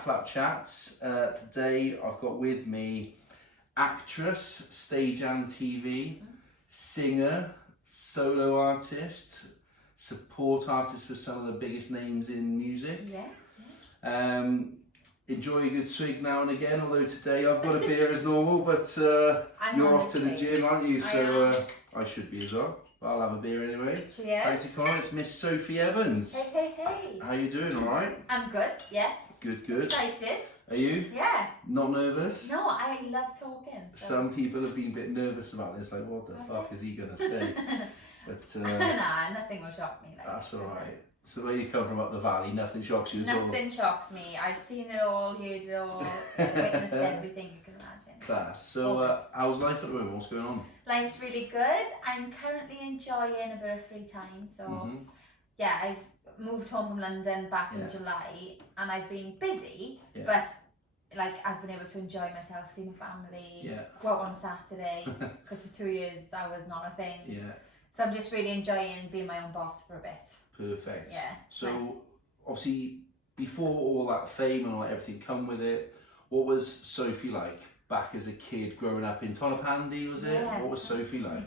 Catflap Chats. Today I've got with me actress, stage and TV, singer, solo artist, support artist for some of the biggest names in music. Yeah. Enjoy a good swig now and again, although today I've got a beer as normal, but you're off to the gym, aren't you? So I should be as well. I'll have a beer anyway. Cheers. Thanks for calling. It's Miss Sophie Evans. Hey. How you doing, alright? I'm good, yeah. Good. Excited. Are you? Yeah. Not nervous? No, I love talking. So. Some people have been a bit nervous about this, like what the fuck is he going to say? But nah, nothing will shock me. That's alright. So where you come from up the valley, nothing shocks you at all? Nothing shocks me. I've seen it all, heard it all, witnessed everything you can imagine. Class. So how's life at the moment? What's going on? Life's really good. I'm currently enjoying a bit of free time. So yeah, I've moved home from London back in July and I've been busy, but like I've been able to enjoy myself, see my family, go out on Saturday, because for 2 years that was not a thing. Yeah. So I'm just really enjoying being my own boss for a bit. Perfect. Yeah. So nice. Obviously before all that fame and all everything come with it, what was Sophie like back as a kid growing up in Tonopandi, was it? Yeah. What was Sophie like?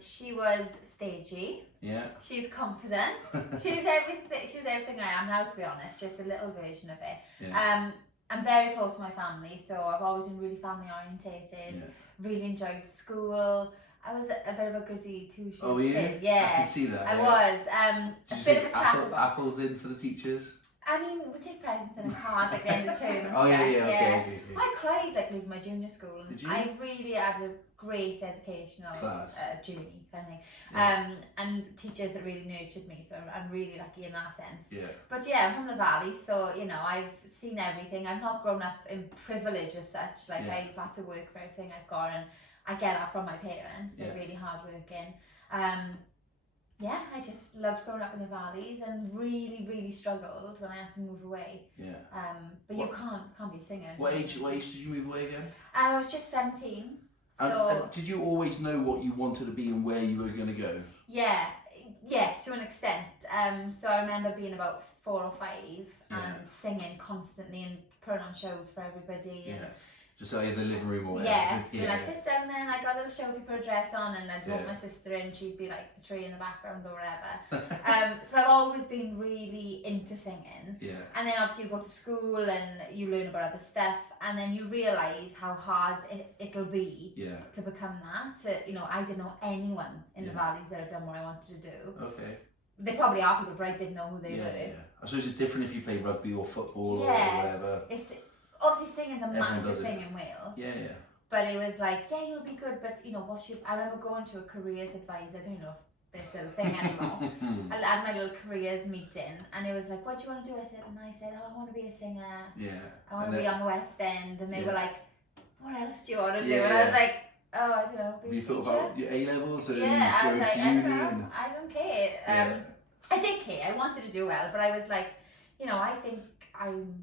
She was stagey. Yeah. She's confident. She was everything I am now, to be honest, just a little version of it. Yeah. I'm very close to my family, so I've always been really family orientated, really enjoyed school. I was a bit of a goody two-shoes kid. Yeah. I can see that. I was. A bit of a chatterbox. Apples in for the teachers? I mean, we take presents and cards at the end of term and stuff. Okay. I cried like leaving my junior school. Did you? I really had a great educational journey, kind of thing. And teachers that really nurtured me, so I'm really lucky in that sense. Yeah. But yeah, I'm from the valley, so you know, I've seen everything. I've not grown up in privilege as such. Like I've had to work for everything I've got, and I get that from my parents. They're really hardworking. Yeah, I just loved growing up in the valleys and really struggled when I had to move away. Yeah. But you can't be a singer. What age did you move away again? I was just 17. And did you always know what you wanted to be and where you were going to go? Yeah. Yes, to an extent. So I remember being about 4 or 5 and singing constantly and putting on shows for everybody. And just like in the living room or whatever. And I'd sit down there and I got a little show, put a dress on, and I'd walk my sister in, she'd be like the tree in the background or whatever. So I've always been really into singing. Yeah. And then obviously you go to school and you learn about other stuff, and then you realise how hard it'll be to become that. You know, I didn't know anyone in the valleys that had done what I wanted to do. Okay. There probably are people, but I didn't know who they were. Yeah. I suppose it's different if you play rugby or football or whatever. Obviously singing's a massive thing in Wales. Yeah. But it was like, you'll be good, but you know, I remember going to a careers advisor, I don't know if they're still a thing anymore. I had my little careers meeting and it was like, what do you want to do? I said, I want to be a singer. Yeah. I want to be on the West End. And they were like, what else do you want to do? And I was like, I don't know, be a teacher. You thought about your A-levels and I was like, I don't know, I don't care. I did care, I wanted to do well, but I was like, you know, I think I'm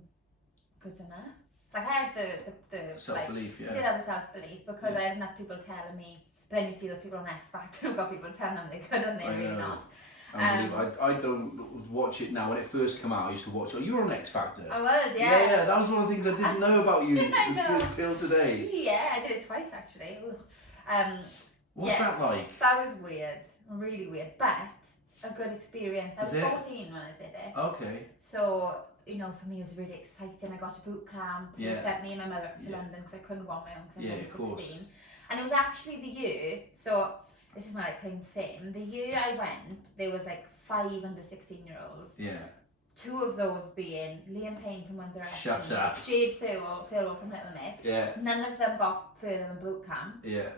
good enough. Like I had the self-belief, I did have the self-belief because I had enough people telling me, but then you see those people on X Factor who've got people telling them they're good and they're really not. I don't watch it now. When it first came out, I used to watch it. You were on X Factor. I was, Yeah, that was one of the things I didn't know about you until today. Yeah, I did it twice actually. What's that like? That was weird, really weird, but a good experience. I was 14 when I did it. Okay. So, you know, for me it was really exciting. I got to boot camp. They sent me and my mother up to London because I couldn't go on my own because I was 16. And it was actually the year, so this is my claim to fame, the year I went, there was like 5 under 16-year-olds. Yeah. 2 of those being Liam Payne from One Direction. Shut up. Jade Thirlwall from Little Mix. Yeah. None of them got further than boot camp. Yeah.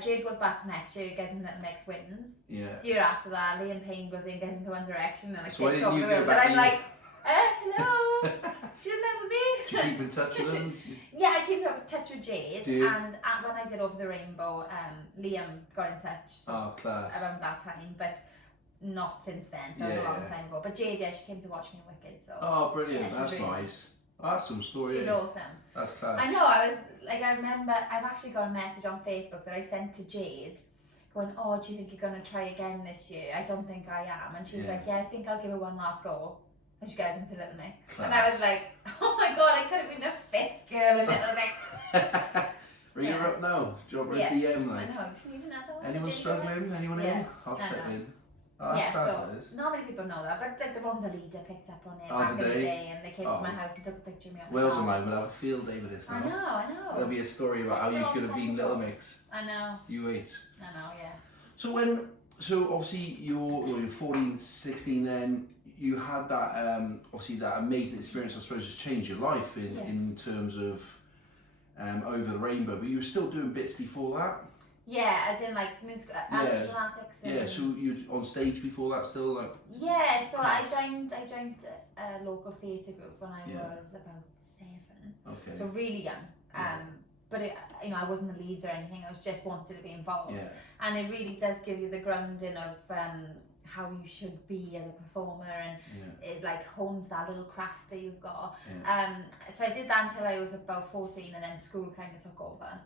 Jade goes back next year, gets into Little Mix, wins. Yeah. Year after that, Liam Payne goes in, gets into One Direction, and like takes off the world. But I'm like, hello, do you remember me? Do you keep in touch with them? Yeah, I keep in touch with Jade. And when I did Over the Rainbow, Liam got in touch class. around that time, but not since then, so it was a long time ago. But Jade, she came to watch me in Wicked. So brilliant, that's really nice. That's some story. She's awesome. That's class. I know, I remember, I've actually got a message on Facebook that I sent to Jade going, oh, do you think you're going to try again this year? I don't think I am. And she was like, I think I'll give it one last go. and she goes into Little Mix. Class. And I was like, oh my god, I could have been the 5th girl in Little Mix. Ring her up now. Drop her a DM. Like. I know. Do you need another one? Anyone struggling? Anyone in? I'll step in. Oh, that's so not many people know that, but like the Ronda leader picked up on it back in the day, and they came to my house and took a picture of me. Wales Online would have a field day with this now. I know. There'll be a story about how you could have been Little Mix. I know. You wait. I know, yeah. So obviously you're 14, 16 then, you had that, obviously that amazing experience, I suppose, has changed your life in terms of Over the Rainbow, but you were still doing bits before that? Yeah, as in like music, dramatics. Yeah, so you on stage before that still, like? Yeah, so I joined a local theatre group when I was about 7. Okay. So really young. But it, I wasn't the leads or anything. I was just wanted to be involved. Yeah. And it really does give you the grounding of how you should be as a performer, and it like hones that little craft that you've got. Yeah. So I did that until I was about 14, and then school kind of took over.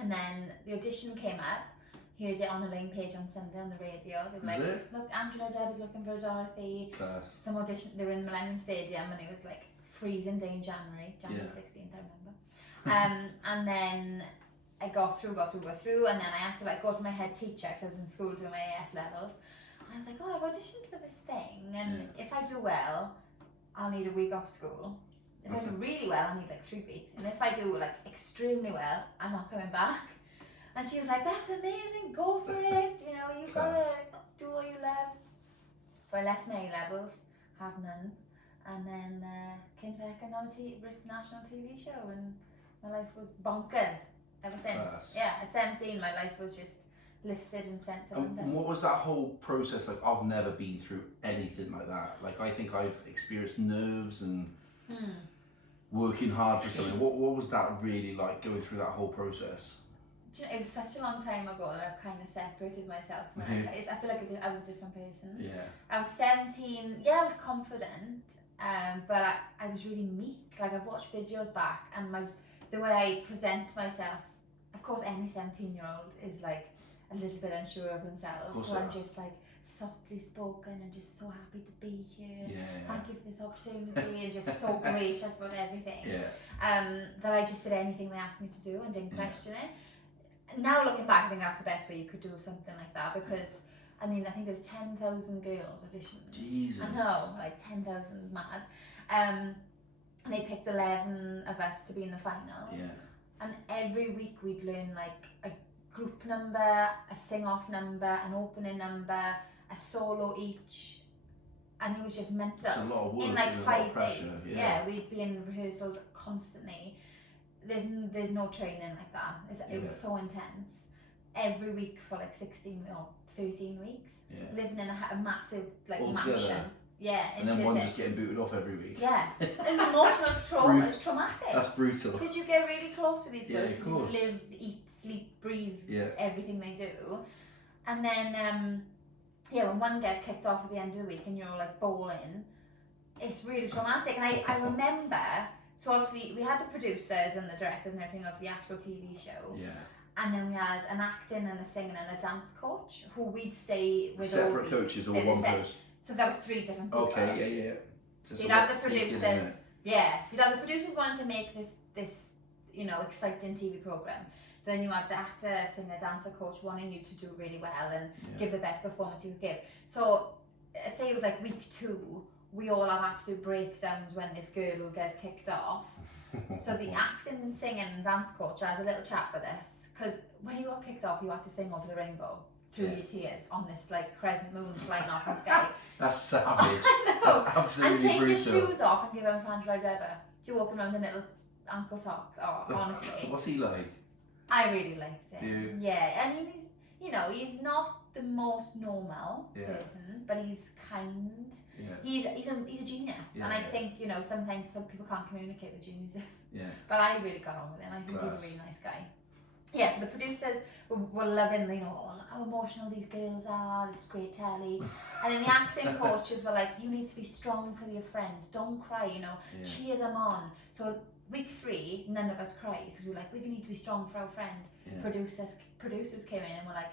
And then the audition came up. Heard it on a Lane page on Sunday on the radio. They were like, look, Andrew Deb is looking for a Dorothy. Class. Some audition, they were in Millennium Stadium, and it was like freezing day in January 16th, I remember. And then I got through, and then I had to like go to my head teacher because I was in school doing my AS levels. And I was like, oh, I've auditioned for this thing, and if I do well, I'll need a week off school. If I do really well, I need like 3 weeks. And if I do like extremely well, I'm not coming back. And she was like, that's amazing, go for it. You've got to do what you love. So I left my A-levels, had none, and then came second on a national TV show, and my life was bonkers ever since. Yeah, at 17, my life was just lifted and sent to London. And what was that whole process like? I've never been through anything like that. Like, I think I've experienced nerves and working hard for something. What was that really like, going through that whole process? It was such a long time ago that I've kind of separated myself from it. I feel like I was a different person. Yeah. I was 17, I was confident, but I was really meek. Like, I've watched videos back, and the way I present myself, of course any 17-year-old is like a little bit unsure of themselves. So I'm just like softly spoken and just so happy to be here. Thank you for this opportunity, and just so gracious about everything. That I just did anything they asked me to do and didn't question it. Now looking back, I think that's the best way you could do something like that, because I think there was 10,000 girls auditioned. Jesus. I know, like 10,000 mad. And they picked 11 of us to be in the finals. Yeah. And every week we'd learn like a group number, a sing-off number, an opening number, a solo each, and it was just mental. It's a lot of work. In like 5 days. Yeah, we'd be in rehearsals constantly. There's no training like that. It was so intense. Every week for like 16 or 13 weeks, living in a massive like mansion. Yeah, and then one just getting booted off every week. Yeah, it's emotional trauma. It's traumatic. That's brutal. Because you get really close with these girls, because you live, eat, sleep, breathe, everything they do. And then, when one gets kicked off at the end of the week and you're like bawling, it's really traumatic. And I remember, so obviously we had the producers and the directors and everything of the actual TV show. Yeah. And then we had an acting and a singing and a dance coach who we'd stay with. Separate coaches or one person? So that was 3 different people. Okay, yeah. So you'd have the producers. You'd have the producers wanting to make this exciting TV program. Then you had the actor, singer, dancer coach wanting you to do really well and give the best performance you could give. So say it was like week 2, we all have absolute breakdowns when this girl gets kicked off. So the acting, singing and dance coach has a little chat with us, because when you got kicked off, you had to sing Over the Rainbow through your tears on this like crescent moon flying off in the sky. That's savage. That's absolutely brutal. And take your shoes off and give him a Android Weber. Do you walk around in little ankle socks? Oh, honestly. What's he like? I really liked him. Yeah, and he's not the most normal person, but he's kind. Yeah. He's a genius, and I think sometimes some people can't communicate with geniuses. Yeah. But I really got on with him. I think he's a really nice guy. Yeah, so the producers were loving, oh, look how emotional these girls are, this is great telly. And then the acting coaches were like, you need to be strong for your friends, don't cry, cheer them on. So week 3, none of us cried, because we were like, we need to be strong for our friend. Yeah. Producers came in and were like,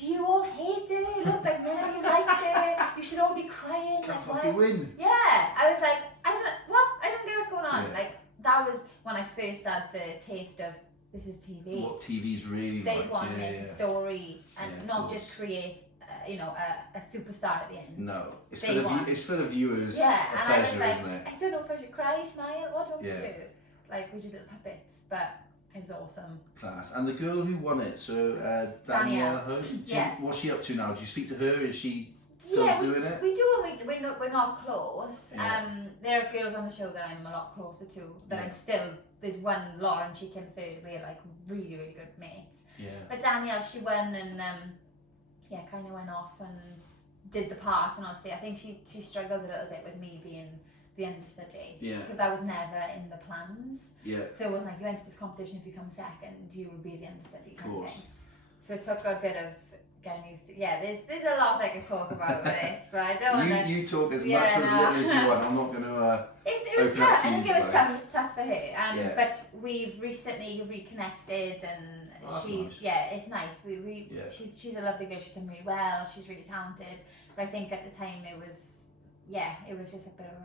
do you all hate it? Look, like none of you liked it. You should all be crying. Can't Like, fucking win. Yeah, I was like, I don't get what's going on. Yeah. Like, that was when I first had the taste of this is TV. What TV's really They like. want to make a story and Yeah, of not course. just create, a superstar at the end. No, it's They want- it's for the viewers. Yeah, a and I was pleasure, like, isn't it? I don't know if I should cry, smile, what do you want me Yeah. to do? Like, we did little puppets, but it was awesome. Class. And the girl who won it, so Danielle, Yeah. what's she up to now? Do you speak to her? Is she still doing it? We do, and we're not close. Yeah. There are girls on the show that I'm a lot closer to, but Yeah. I'm still, there's one, Lauren, she came third, we're like really, really good mates. Yeah. But Danielle, she won and kind of went off and did the part, and obviously I think she struggled a little bit with me being the understudy. Yeah. Because that was never in the plans. Yeah. So it wasn't like you enter this competition, if you come second, you will be the understudy kind of Course. thing. So it took a bit of getting used to. Yeah, there's a lot I could talk about with this, but I don't want to. You talk as much or as little as you want. I'm not going to. It was open up tough. I think it was fuse, tough for her. Yeah. But we've recently reconnected, and Oh, she's nice. It's nice. Yeah. She's a lovely girl. She's done really well. She's really talented. But I think at the time it was just a bit of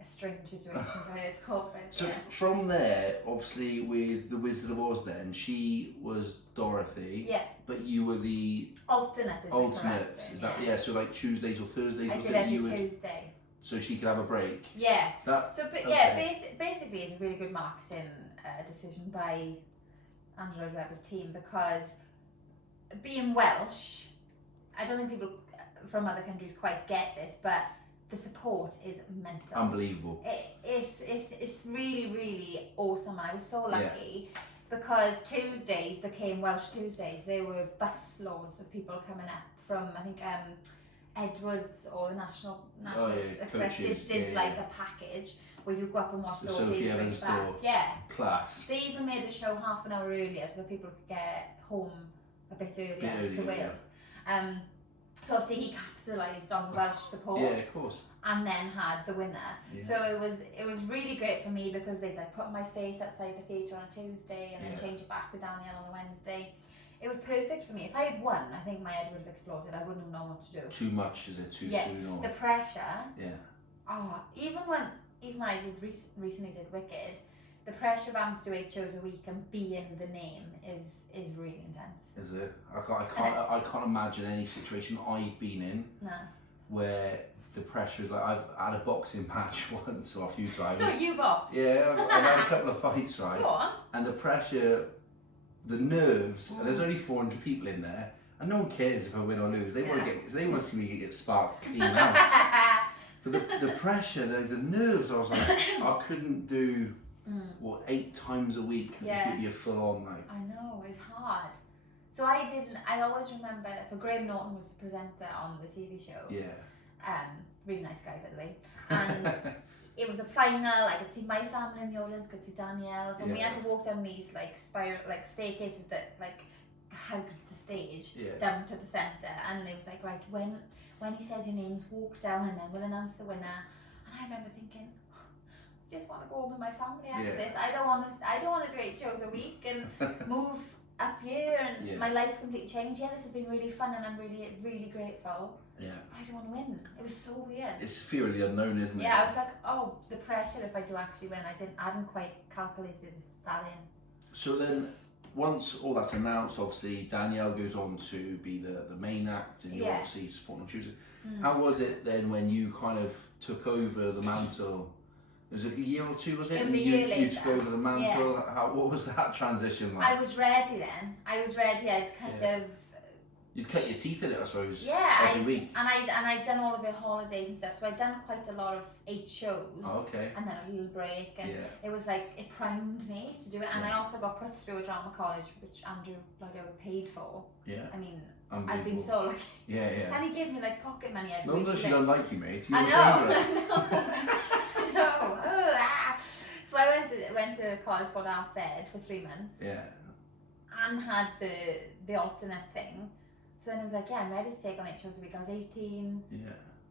a strange situation for her to cope with. So from there, obviously with the Wizard of Oz, then she was Dorothy. Yeah. But you were the alternate. Is alternate. The Is that So like Tuesdays or Thursdays? I was did it? every You would, Tuesday. so she could have a break. Yeah. That. So okay. basically, it's a really good marketing decision by Andrew Lloyd Webber's team, because being Welsh, I don't think people from other countries quite get this, but the support is mental. Unbelievable. It's really, really awesome. I was so lucky because Tuesdays became Welsh Tuesdays. There were bus loads of people coming up from, I think, Edwards or the National Express did a package where you go up and watch the Sophie Sophie Evans tour. Yeah. Class. They even made the show half an hour earlier so that people could get home a bit earlier to Wales. So obviously he capitalised on the Welsh support. Yeah, of course. And then had the winner. Yeah. So it was really great for me because they'd like put my face outside the theatre on a Tuesday and then change it back to Danielle on a Wednesday. It was perfect for me. If I had won, I think my head would have exploded. I wouldn't have known what to do. Too much, is it? Too soon? Or? The pressure. Yeah. Oh, even when I recently did Wicked, the pressure of having to do 8 shows a week and being the name is really intense. Is it? I can't imagine any situation I've been in where the pressure is like, I've had a boxing match once or a few times. No, you boxed. Yeah, I've had a couple of fights, right? Go on. And the pressure, the nerves, and there's only 400 people in there, and no one cares if I win or lose. They want to see me get sparked clean out. But the pressure, the nerves, I was like, I couldn't do 8 times a week. You're full on, like. I know, it's hard. So I always remember, so Graham Norton was the presenter on the TV show. Yeah. Really nice guy, by the way. And it was a final, I could see my family in the audience, could see Danielle's, and we had to walk down these staircases that hugged the stage down to the centre, and it was like, right, when he says your names, walk down and then we'll announce the winner. And I remember thinking, I just want to go home with my family after this. I don't want to do 8 shows a week and move up here and my life completely changed. This has been really fun and I'm really, really grateful. Yeah. But I don't want to win. It was so weird. It's fear of the unknown, isn't it? Yeah, I was like, oh, the pressure if I do actually win. I hadn't quite calculated that in. So then, once all that's announced, obviously Danielle goes on to be the main act, and you're obviously supporting Tuesday. How was it then when you kind of took over the mantle? Was it a year or 2, was it? It was a year later. You took over the mantle. What was that transition like? I was ready then. I'd kind of. You'd cut your teeth in it, I suppose. Yeah, every week. And I'd done all of the holidays and stuff, so I'd done quite a lot of 8 shows. Oh, okay. And then a little break, and it was like it primed me to do it. And I also got put through a drama college, which Andrew Lloyd Webber paid for. Yeah. I mean, I've been so lucky. Yeah. And he gave me like pocket money every week. No wonder she don't like you, mate. I know. No. So I went to college called Arts Ed for 3 months. Yeah. And had the alternate thing. So then I was like, I'm ready to take on 8 shows a week. I was 18. Yeah.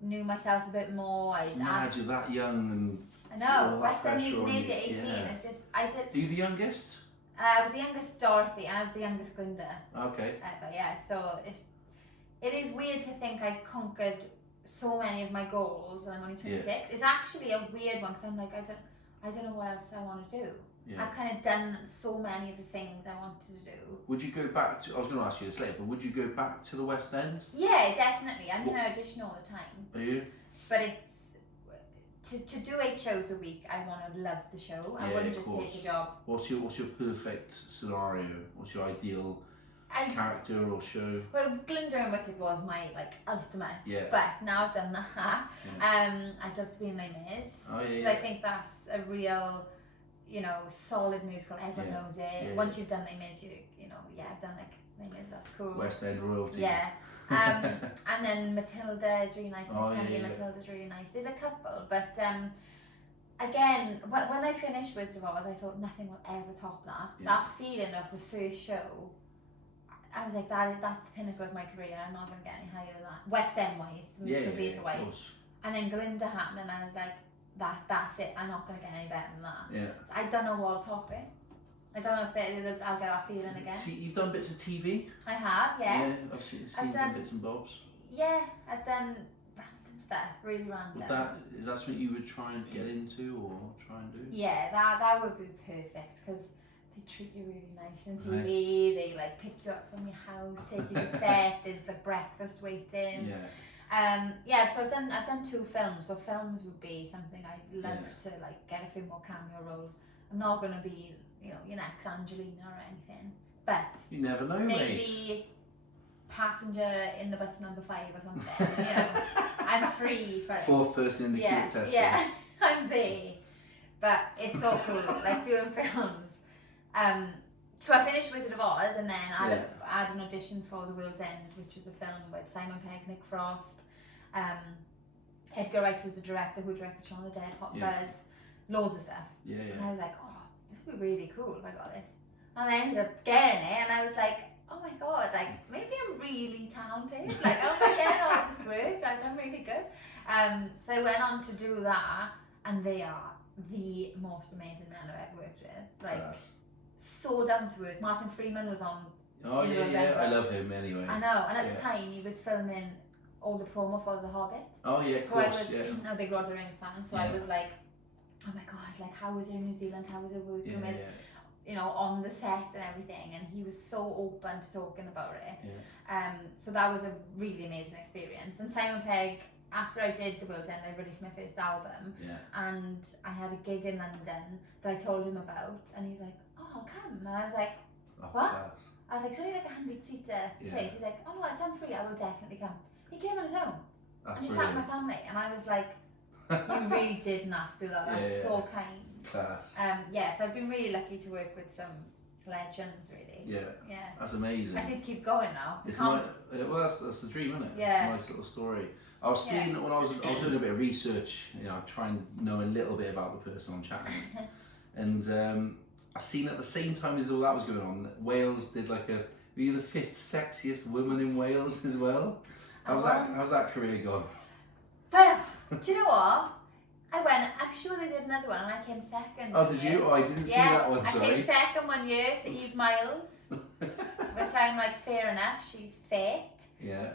Knew myself a bit more. Mad, you're that young and. I know. That's then you can age at 18. It's just I did. Are you the youngest? I was the youngest Dorothy, and I was the youngest Glinda. Okay. But yeah, so it's it is weird to think I've conquered so many of my goals and I'm only 26. It's actually a weird one because I'm like, I don't know what else I want to do. I've kind of done so many of the things I wanted to do. Would you go back to, I was going to ask you this later, but would you go back to the West End? Yeah, definitely. I mean, I audition all the time. Are you? But it's, to do 8 shows a week, I want to love the show. I wouldn't just take a job. What's your perfect scenario? What's your ideal character or show? Well, Glinda and Wicked was my ultimate. Yeah. But now I've done that. I'd love to be in Les Mis. Oh yeah. I think that's a real, solid musical. Everyone knows it. Once you've done Les Mis, I've done Les Mis. That's cool. West End royalty. Yeah. And then Matilda is really nice. Oh, Miss Honey and Matilda is really nice. There's a couple, but again, when I finished Wizard of Oz, I thought nothing will ever top that. Yeah. That feeling of the first show, I was like, that's the pinnacle of my career. I'm not going to get any higher than that. West End wise, musical theatre wise. And then Glinda happened, and I was like, that's it. I'm not going to get any better than that. Yeah. I don't know what'll top it. I don't know if I'll get that feeling again. You've done bits of TV? I have, yes. Yeah, I've done bits and bobs. Yeah, I've done random stuff, really random. Is that something you would try and get into or try and do? Yeah, that would be perfect because they treat you really nice on TV. They pick you up from your house, take you to set. There's breakfast waiting. Yeah. So I've done 2 films. So films would be something I'd love to get a few more cameo roles. I'm not gonna be your next Angelina or anything, but you never know, maybe passenger in the bus number 5 or something. I'm free for it. 4th person in the queue test. Yeah, I'm there. But it's so cool, doing films. So I finished Wizard of Oz, and then I had an audition for The World's End, which was a film with Simon Pegg, Nick Frost. Edgar Wright was the director who directed Shaun of the Dead, Hot Fuzz, loads of stuff. Yeah. And I was like, oh, this would be really cool if I got this. And I ended up getting it, and I was like, oh my god, maybe I'm really talented. I'm getting all this work. I'm really good. So I went on to do that, and they are the most amazing men I've ever worked with. So down to earth. Martin Freeman was on. Oh yeah, I love him anyway. I know, and at the time he was filming all the promo for The Hobbit. Oh yeah, of course. I'm a big Lord of the Rings fan, so I was like, oh my god, how was it in New Zealand? How was it working with, on the set and everything? And he was so open to talking about it. So that was a really amazing experience. And Simon Pegg, after I did The World's End, I released my first album. And I had a gig in London that I told him about, and he was like, oh, I'll come. And I was like, what? Class. I was like, sorry, 100-seater place. He's like, oh no, if I'm free, I will definitely come. He came on his own and just sat with my family, and I was like, you really did not do that. That's so kind. Class. So I've been really lucky to work with some legends, really. Yeah. That's amazing. I should keep going now. It's that's the dream, isn't it? Yeah. It's a nice little story. I was seeing when I was doing a bit of research, trying to know a little bit about the person I'm chatting with, and I seen at the same time as all that was going on, Wales did were you the 5th sexiest woman in Wales as well? How's that career gone? Well, do you know what? I went, I'm sure they did another one, and I came second. Oh, did you? Oh, I didn't see that one, sorry. I came second one year to Eve Miles, which I'm like, fair enough, she's fit. Yeah.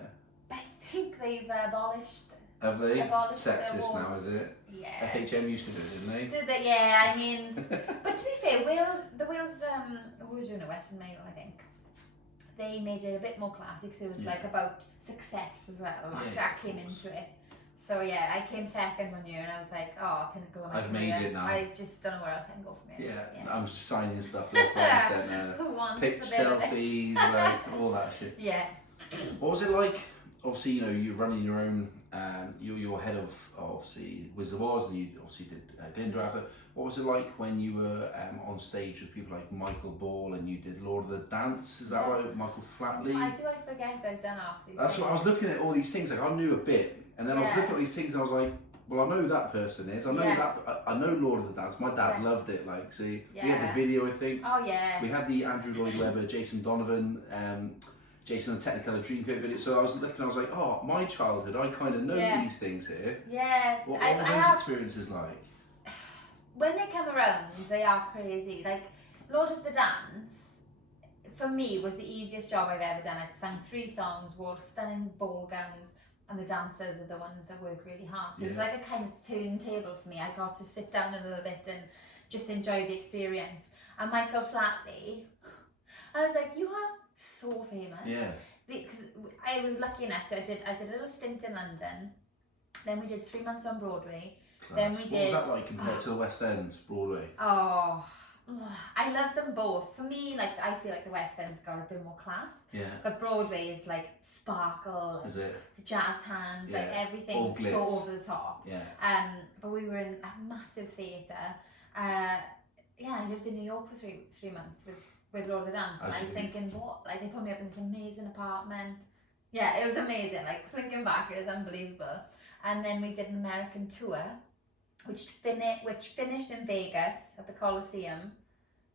But I think they've abolished. Have they? Abolished Sexist now, is it? Yeah. FHM used to do it, didn't they? Did they? Yeah, I mean, but to be fair, the Wales, who was doing a Western Mail, I think, they made it a bit more classy because it was about success as well. That came into it. So yeah, I came second one year, and I was like, oh, pinnacle of my career. Made it now. I just don't know where else I can go from here. Yeah. I'm just signing stuff left, right, and centre. Who wants Pic selfies, all that shit. Yeah. What was it like? Obviously, you're running your own. You're head of obviously Wizard of Oz, and you obviously did Glinda after. What was it like when you were on stage with people like Michael Ball, and you did Lord of the Dance? Is that right, Michael Flatley? I forget I've done half these. That's things. what I was looking at all these things. I knew a bit, and then I was looking at these things, and I was like, well, I know who that person is. I know that. I know Lord of the Dance. My dad loved it. We had the video, I think. Oh yeah. We had the Andrew Lloyd Webber, Jason Donovan. Jason and Technicolor Dreamcoat video. So I was looking, I was like, oh, my childhood, I kind of know these things here. Yeah. What were those experiences like? When they come around, they are crazy. Lord of the Dance, for me, was the easiest job I've ever done. I sang 3 songs, wore stunning ball gowns, and the dancers are the ones that work really hard. So it was like a kind of turntable for me. I got to sit down a little bit and just enjoy the experience. And Michael Flatley, I was like, you are so famous. Yeah. Because I was lucky enough, so I did a little stint in London. Then we did 3 months on Broadway. Class. Then we did. What was that like compared to the West End, Broadway? Oh, I love them both. For me, like, I feel like the West End's got a bit more class. Yeah. But Broadway is like sparkle. Is it? The jazz hands, like everything's All so glitz. over the top. Yeah. But we were in a massive theatre. I lived in New York for three months with Lord of the Dance. And I was thinking, what? Like, they put me up in this amazing apartment. Yeah, it was amazing. Like, thinking back, it was unbelievable. And then we did an American tour, which finished in Vegas at the Coliseum,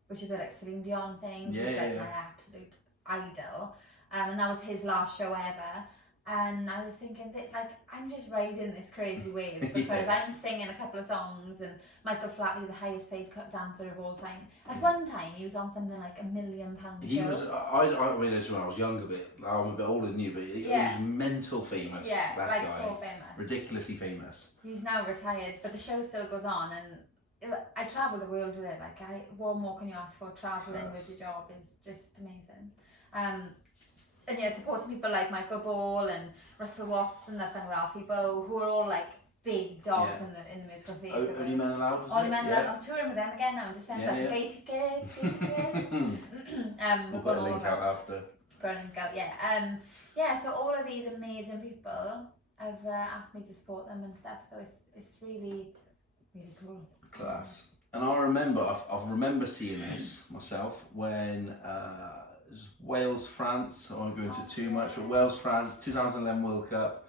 which is a bit like Celine Dion thing. She was like my absolute idol. And that was his last show ever. And I was thinking that, like, I'm just riding this crazy wave because I'm singing a couple of songs, and Michael Flatley, the highest paid dancer of all time. At one time, he was on something like £1 million show. He was. I mean, it's when I was younger, but I'm a bit older than you. But he was mental famous. Yeah, that like guy. so famous. Ridiculously famous. He's now retired, but the show still goes on, and I travel the world with it. Like, what more can you ask for? Traveling with your job is just amazing. And yeah, supporting people like Michael Ball and Russell Watson, I've sang with Alfie Bow, who are all like big dogs in the musical theatre. Only Men Allowed, Only Men Allowed. I'm touring with them again now in December. So gay tickets. We'll put a link out after. Put a link out, yeah. So all of these amazing people have asked me to support them and stuff. So it's really, really cool. Class. And I remember, I remember seeing this myself when it was Wales, France. I won't go into too much, but Wales, France, 2011 World Cup.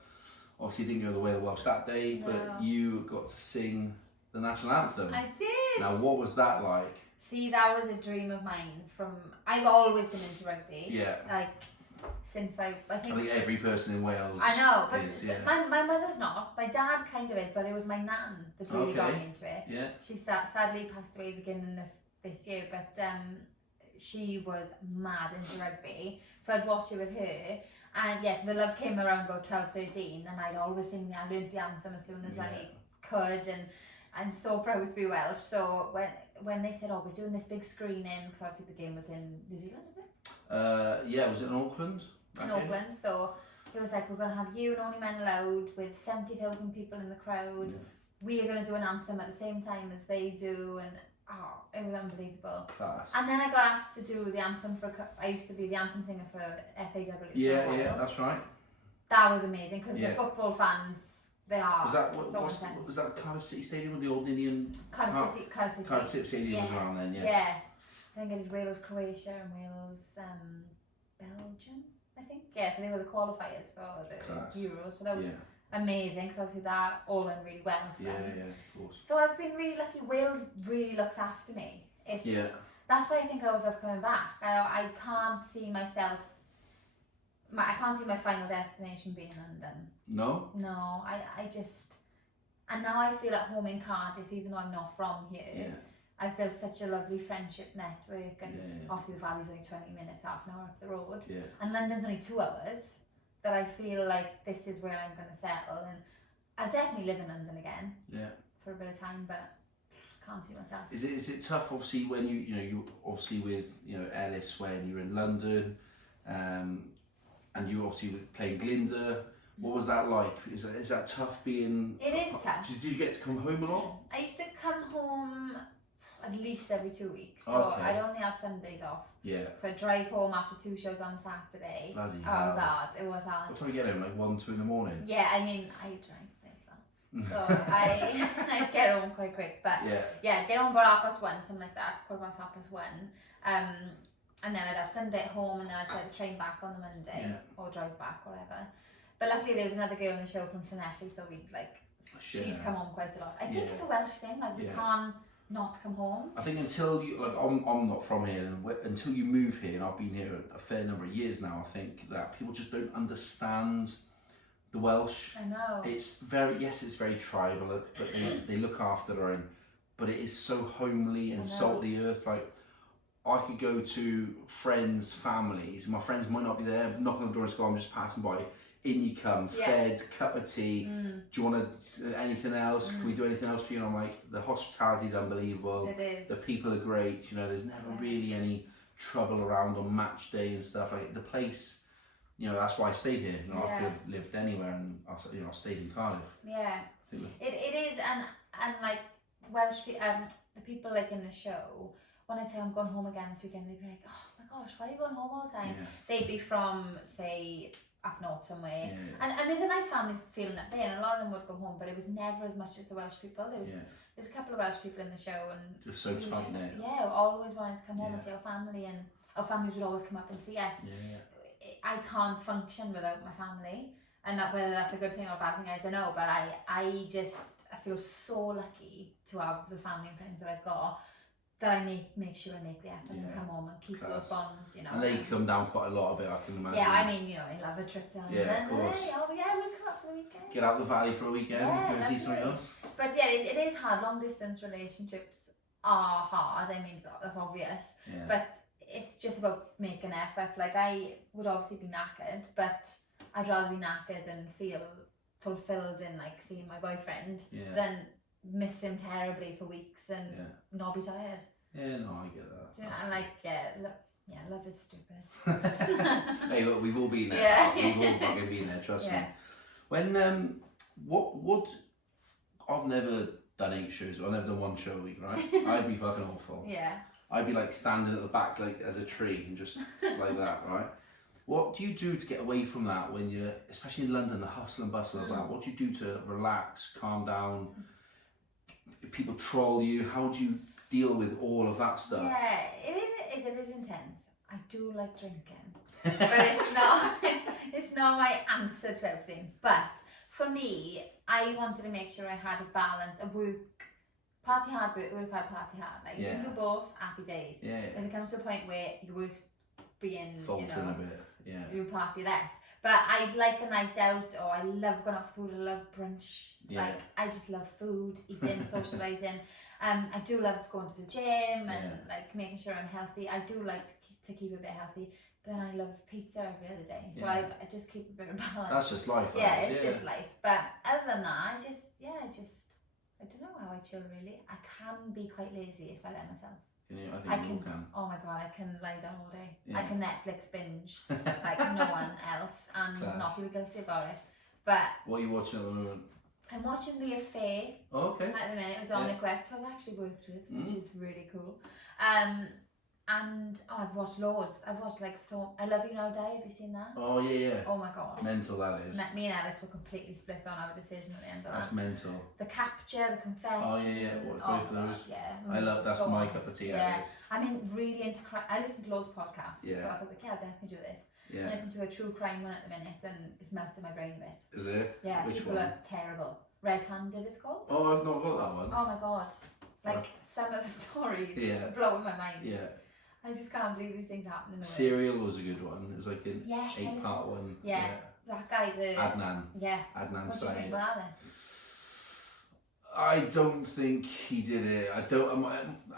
Obviously, didn't go to the Whale of Welsh that day, but you got to sing the national anthem. I did. Now, what was that like? See, that was a dream of mine. I've always been into rugby. Yeah. Like, since I think every person in Wales. I know, but my mother's not. My dad kind of is, but it was my nan that really got me into it. Yeah. She sadly passed away at the beginning of this year, but she was mad into rugby, so I'd watch it with her. And yes, the love came around about 12, 13, and I'd always sing. I learned the anthem as soon as I could, and I'm so proud to be Welsh. So when they said, "Oh, we're doing this big screening," because obviously the game was in New Zealand, is it? Yeah, was it in Auckland? In Auckland, so it was like, we're going to have you and Only Men Allowed with 70,000 people in the crowd. Yeah. We are going to do an anthem at the same time as they do, and it was unbelievable. Class. And then I got asked to do the anthem I used to be the anthem singer for FAW. Yeah, that's right. That was amazing because the football fans, they are so intense. Was that Cardiff City Stadium with the old Indian? Cardiff City Stadium was around then, Yeah. I think I did Wales, Croatia, and Wales, Belgium, I think. Yeah, so they were the qualifiers for the Euros. So that was amazing, because obviously that all went really well for them. Yeah, of course. So I've been really lucky. Wales really looks after me. That's why I think I always love coming back. I can't see myself. I can't see my final destination being London. No. No, I just. And now I feel at home in Cardiff, even though I'm not from here. Yeah. I've built such a lovely friendship network, and obviously the Valley's only 20 minutes, half an hour up the road, and London's only 2 hours. That I feel like this is where I'm going to settle, and I'll definitely live in London again. Yeah. For a bit of time, but can't see myself. Is it tough? Obviously, when you obviously with Ellis when you were in London, and you obviously were playing Glinda. What was that like? Is that tough being? It is tough. Did you get to come home a lot? I used to come home at least every 2 weeks, so I'd only have Sundays off. Yeah. So I'd drive home after 2 shows on a Saturday. Bloody hell. It was hard. It was hard. What time do you get home? Like 1, 2 in the morning? Yeah, I mean, I drive very fast, so I get home quite quick. But get home about 1:30, something like that. 1:15. And then I'd have Sunday at home, and then I'd take the train back on the Monday or drive back, whatever. But luckily there was another girl in the show from Llanelli, so she'd come home quite a lot. I think it's a Welsh thing, like we can't not come home. I think until you, I'm not from here, and until you move here, and I've been here a fair number of years now, I think that people just don't understand the Welsh. I know. It's very tribal, but they look after their own, but it is so homely and salt of the earth. Like, I could go to friends' families. My friends might not be there. Knock on the door and go, I'm just passing by. In you come, fed, cup of tea. Do you want anything else? Can we do anything else for you? And I'm like, the hospitality is unbelievable. It is. The people are great. You know, there's never really any trouble around on match day and stuff. Like the place, you know, that's why I stayed here. You know, I could have lived anywhere, and I stayed in Cardiff. Yeah, it is, and like Welsh people, the people like in the show. When I'd say I'm going home again this weekend, they'd be like, oh my gosh, why are you going home all the time? They'd be from, say, up north somewhere. And there's a nice family feeling up there, and a lot of them would go home, but it was never as much as the Welsh people. There's a couple of Welsh people in the show, and just so tight knit. Yeah, always wanted to come home and see our family, and our families would always come up and see us. I can't function without my family, and whether that's a good thing or a bad thing, I don't know, but I feel so lucky to have the family and friends that I've got, that I make sure I make the effort and come home and keep those bonds, you know. And they come down quite a lot of it, I can imagine. Yeah, I mean, you know, they love a trip down. Yeah, of course. Hey, we'll come up for the weekend. Get out the valley for a weekend, go and see something else. But yeah, it is hard. Long distance relationships are hard. I mean, that's obvious. But it's just about making effort. Like, I would obviously be knackered, but I'd rather be knackered and feel fulfilled in like seeing my boyfriend than miss him terribly for weeks and not be tired. Yeah, no, I get that. And like, love is stupid. Hey, look, we've all been there. We've all fucking been there, trust me. When, what, I've never done 8 shows, I've never done 1 show a week, right? I'd be fucking awful. I'd be like standing at the back like as a tree and just like that, right? What do you do to get away from that when you're, especially in London, the hustle and bustle of that? What do you do to relax, calm down? If people troll you, how do you deal with all of that stuff? Yeah, it is intense. I do like drinking, but it's not my answer to everything. But for me, I wanted to make sure I had a balance, a party hard, work hard, party hard. Like you can do both, happy days. If it comes to a point where your work's being, faltering a bit, you party less. But I like a night out, or I love going out for food. I love brunch. Like I just love food, eating, socialising. I do love going to the gym and like making sure I'm healthy. I do like to keep a bit healthy, but then I love pizza every other day. So I just keep a bit of balance. That's just life. It's just life. But other than that, I don't know how I chill really. I can be quite lazy if I let myself. I think you can. Oh my god, I can lie down all day. I can Netflix binge like no one else and not feel guilty about it. But what are you watching at the moment? I'm watching The Affair. Oh, okay. At the minute with Dominic West, who I've actually worked with, which is really cool. And I've watched loads. I've watched like I Love You Now Die. Have you seen that? Oh yeah. Oh my god. Mental that is. Me and Alice were completely split on our decision at the end of that. That's mental. The Capture, The Confession. Oh yeah. Both of those. Yeah. I love that's my cup of tea. Yeah. I mean, really into crime. I listen to loads of podcasts. Yeah. So I was like, yeah, I'll definitely do this. Yeah. I listen to a true crime one at the minute, and it's melted my brain a bit. Is it? Yeah. Which people one? are terrible. Red Handed it's called. Oh, I've not got that one. Oh my god. Like some of the stories are blowing my mind. Yeah. I just can't believe these things happen in the world. Serial was a good one. It was like an 8-part one. Yeah. That guy, Adnan. Yeah. Adnan What do you think Syed. about that then? I don't think he did it.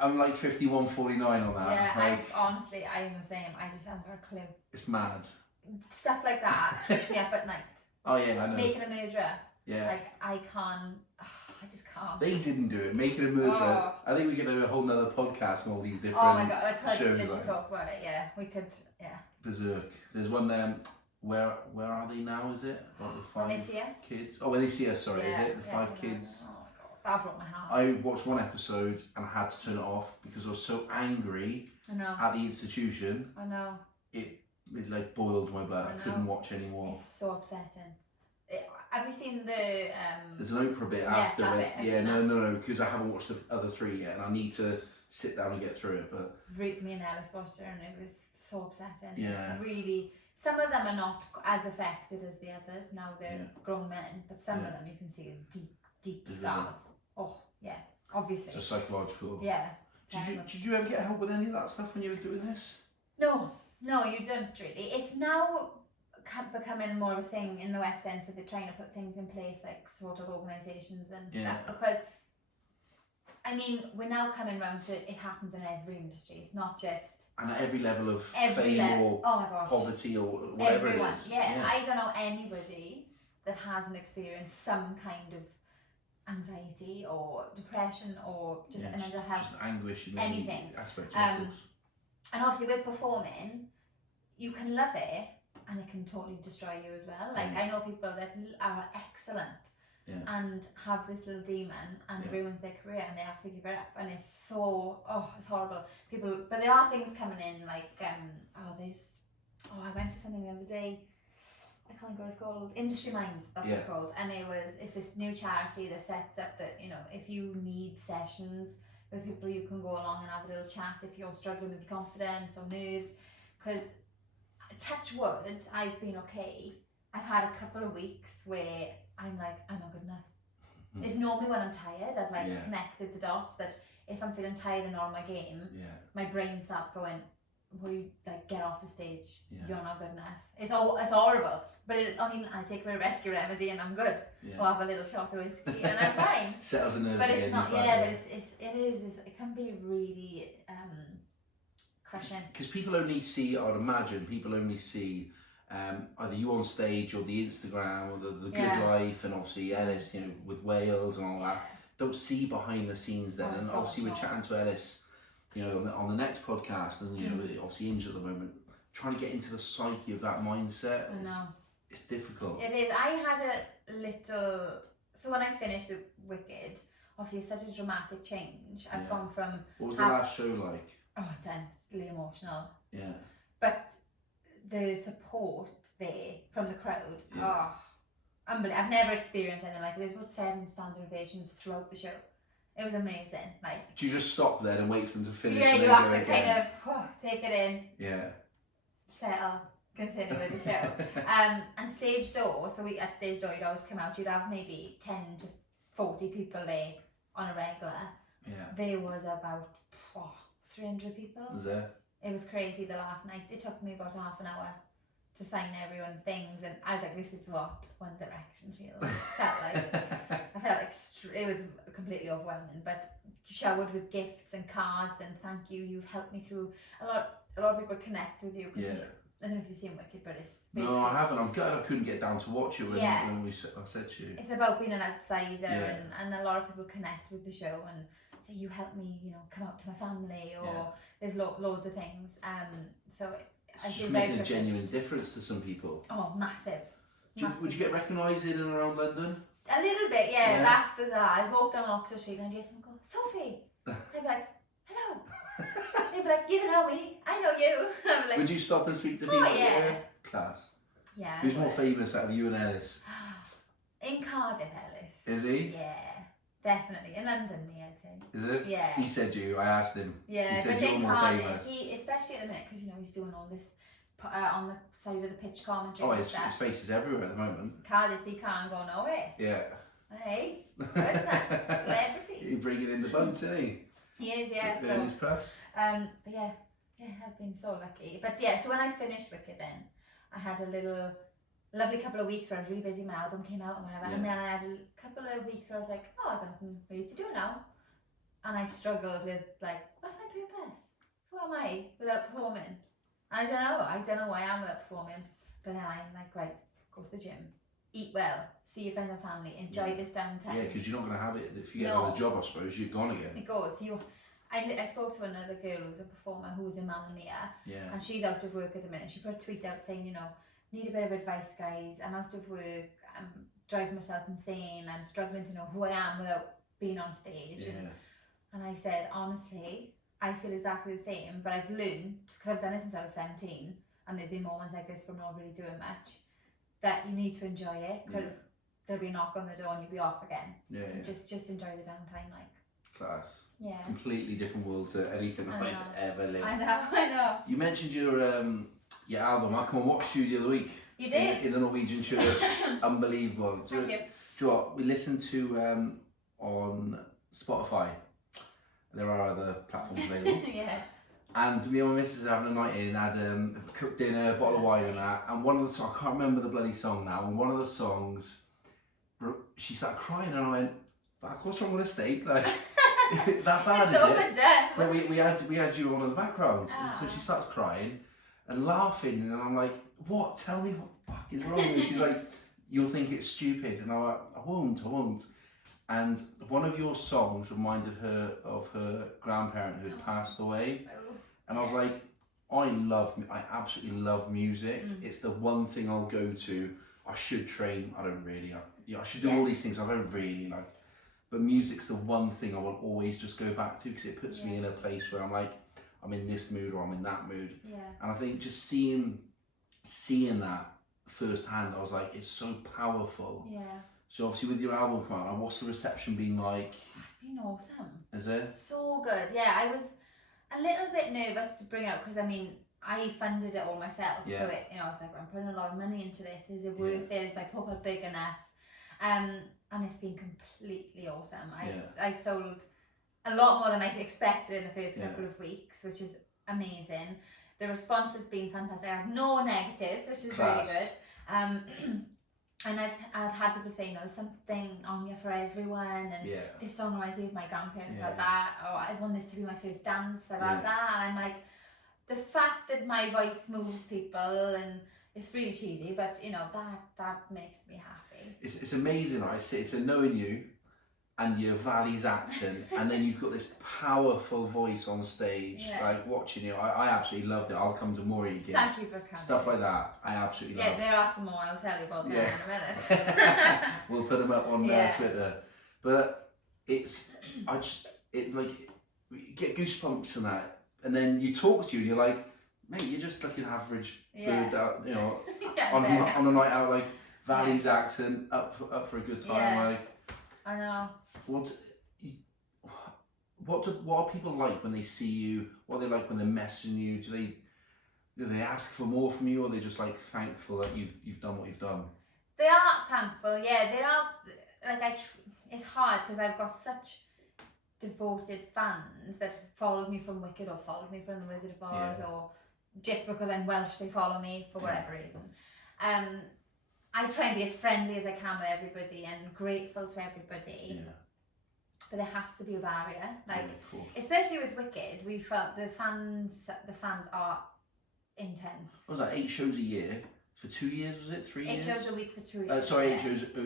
I'm like 51-49 on that. Yeah, like, honestly, I am the same. I just haven't got a clue. It's mad. Stuff like that keeps me up at night. Oh yeah, I know. Making a Murderer. Yeah. Like, I can't. I just can't. They didn't do it. Making a Murderer. I think we could do a whole nother podcast on all these different Oh my god, I could shows literally talk about it. Yeah, we could. Yeah. Berserk. There's one where are they now? Is it? Like the 5 When They See Us? kids. Oh, When They See Us. Sorry, is it the 5 kids? Oh my god, that broke my heart. I watched one episode and I had to turn it off because I was so angry at the institution. I know. It like boiled my blood. I couldn't watch anymore. It's so upsetting. Have you seen the? There's an Oprah bit after it. Yeah, no, because I haven't watched the other 3 yet, and I need to sit down and get through it. But me and Alice watched it, and it was so upsetting. Yeah. It's really. Some of them are not as affected as the others. Now they're grown men, but some of them you can see deep scars. Oh yeah, obviously. Just psychological. Yeah. Did you ever get help with any of that stuff when you were doing this? No, you don't really. It's now becoming more of a thing in the West End, so they're trying to put things in place like sort of organisations and stuff, because I mean we're now coming round to it happens in every industry. It's not just And at every level of Every fame level. or Oh my gosh. poverty or whatever Everyone. it is. Yeah. I don't know anybody that hasn't experienced some kind of anxiety or depression or just mental health. Just anguish in anything. Aspect, of course. And obviously with performing, you can love it and it can totally destroy you as well. Like I know people that are excellent and have this little demon and it ruins their career and they have to give it up, and it's so it's horrible. People, but there are things coming in like I went to something the other day. I can't remember what it's called. Industry Minds, that's what it's called. And it's this new charity that sets up that, you know, if you need sessions with people, you can go along and have a little chat if you're struggling with your confidence or nerves. Because touch wood, I've been okay. I've had a couple of weeks where I'm like, I'm not good enough. It's normally when I'm tired, I've like connected the dots that if I'm feeling tired and not on my game, my brain starts going, what do you, like, get off the stage, you're not good enough. It's horrible, but I take a rescue remedy and I'm good. Or have a little shot of whiskey and I'm fine. Settles the nerves. But it's not, but it can be really crushing. Because people only see, I'd imagine, either you on stage or the Instagram or the good life, and obviously Ellis, you know, with Wales and all that, don't see behind the scenes then. And obviously we're chatting to Ellis, you know, on the next podcast, and you know, obviously injured at the moment, trying to get into the psyche of that mindset. I know. It's difficult. It is. I had a little, so when I finished with Wicked, obviously it's such a dramatic change. I've gone from... What was the last show like? Oh, intensely emotional. Yeah. But the support there from the crowd, unbelievable. I've never experienced anything like it. There's about 7 standing ovations throughout the show. It was amazing. Like, do you just stop then and wait for them to finish? Yeah, you have to kind of take it in. Yeah. Settle. Continue with the show. And stage door. So at stage door, you'd always come out. You'd have maybe 10 to 40 people there on a regular. Yeah. There was about 300 people. Was there? It was crazy the last night. It took me about half an hour to sign everyone's things, and I was like, this is what One Direction feels. I felt like it was completely overwhelming, but showered with gifts and cards and thank you, you've helped me through. A lot of people connect with you. I don't know if you've seen Wicked, but it's basically... No, I haven't. I'm glad I couldn't get down to watch it when I said to you. It's about being an outsider, and a lot of people connect with the show and say, you helped me, you know, come out to my family, or there's loads of things. So I feel very making a genuine difference to some people. Oh, massive. Would you get recognised in and around London? A little bit, yeah. That's bizarre. I walked down Oxford Street and Jason would go, Sophie! I'd be like, hello. They'd be like, you don't know me, I know you. I'm like, would you stop and speak to people? Oh, yeah. Class. Yeah. Who's more famous out of you and Ellis? In Cardiff, Ellis. Is he? Yeah, definitely. In London, me, I'd say. Is it? Yeah. He said you, I asked him. Yeah, he said but you're in more Cardiff, famous. especially at the minute, because, you know, he's doing all this on the side of the pitch commentary. Oh, his face is everywhere at the moment. Cardiff, he can't go nowhere. Yeah. Hey, good man. Celebrity. You're bringing in the buns, isn't he? He is, yeah. So, his press. But yeah, I've been so lucky. But yeah, so when I finished Wicked then, I had a lovely couple of weeks where I was really busy, my album came out and whatever, and then I had a couple of weeks where I was like, I've got nothing really to do now. And I struggled with, like, what's my purpose? Who am I without performing? And I don't know who I am without performing. But then I'm like, right, go to the gym, eat well, see your friends and family, enjoy this downtime. Yeah, because you're not going to have it. If you get another job, I suppose, you're gone again. It goes. I spoke to another girl who's a performer who was in Mamma Mia, and she's out of work at the minute. She put a tweet out saying, you know, need a bit of advice, guys. I'm out of work. I'm driving myself insane. I'm struggling to know who I am without being on stage. And I said, honestly, I feel exactly the same, but I've learned, because I've done it since I was 17, and there's been moments like this where I'm not really doing much, that you need to enjoy it, because there'll be a knock on the door and you'll be off again. Just enjoy the downtime, like. Class. Yeah. Completely different world to anything I've ever lived. I know. You mentioned your album. I come and watched you the other week. You did? In the Norwegian church. Unbelievable. Thank you. Do you know what? We listened to on Spotify. There are other platforms available. And me and my missus are having a night in, had cooked dinner, a bottle of wine and that. And one of the songs, I can't remember the bloody song now, and one of the songs, she started crying and I went, what's wrong with a steak? Like, That bad, it's is it? overdone. But we had you on in the background, and so she starts crying and laughing, and I'm like, what? Tell me what the fuck is wrong with me? She's like, you'll think it's stupid, and I'm like, I won't. And one of your songs reminded her of her grandparent who had passed away, and I was like, I absolutely love music. It's the one thing I'll go to. I should train. I don't really. I should do all these things. I don't really like. But music's the one thing I will always just go back to because it puts me in a place where I'm like, I'm in this mood or I'm in that mood. Yeah. And I think just seeing that firsthand, I was like, it's so powerful. Yeah. So obviously with your album coming out, what's the reception been like? It's been awesome. Is it? So good. Yeah, I was a little bit nervous to bring it out because I mean, I funded it all myself. So it, I was like, I'm putting a lot of money into this. Is it worth it? Is my profile big enough? And it's been completely awesome. I've sold a lot more than I expected in the first couple of weeks, which is amazing. The response has been fantastic. I have no negatives, which is really good. And I've had people saying, there's something on here for everyone, and this song reminds me of my grandparents like that, or I want this to be my first dance, I've had that, and I'm like, the fact that my voice moves people, and it's really cheesy, but that makes me happy. It's amazing, right? It's knowing you and your Valley's accent, and then you've got this powerful voice on stage, like watching you. I absolutely loved it. I'll come to more of your gigs. Thank you for coming. Stuff like that, I absolutely love. Yeah, there are some more. I'll tell you about them in a minute. We'll put them up on Twitter. But it you get goosebumps and that, and then you talk to you, and you're like, mate, you're just like an average bird out, on a night out, like Valley's accent, up for a good time, like. I know. What are people like when they see you? What are they like when they're messaging you? Do they ask for more from you, or are they just like thankful that you've done what you've done? They are thankful, yeah. They are like it's hard because I've got such devoted fans that followed me from Wicked or followed me from The Wizard of Oz, or just because I'm Welsh they follow me for whatever reason. I try and be as friendly as I can with everybody and grateful to everybody. Yeah. But there has to be a barrier. Like, especially with Wicked, we felt the fans are intense. What was that, 8 shows a year? For 2 years, was it? 3 years? 8 shows a week for 2 years. Sorry, 8 shows a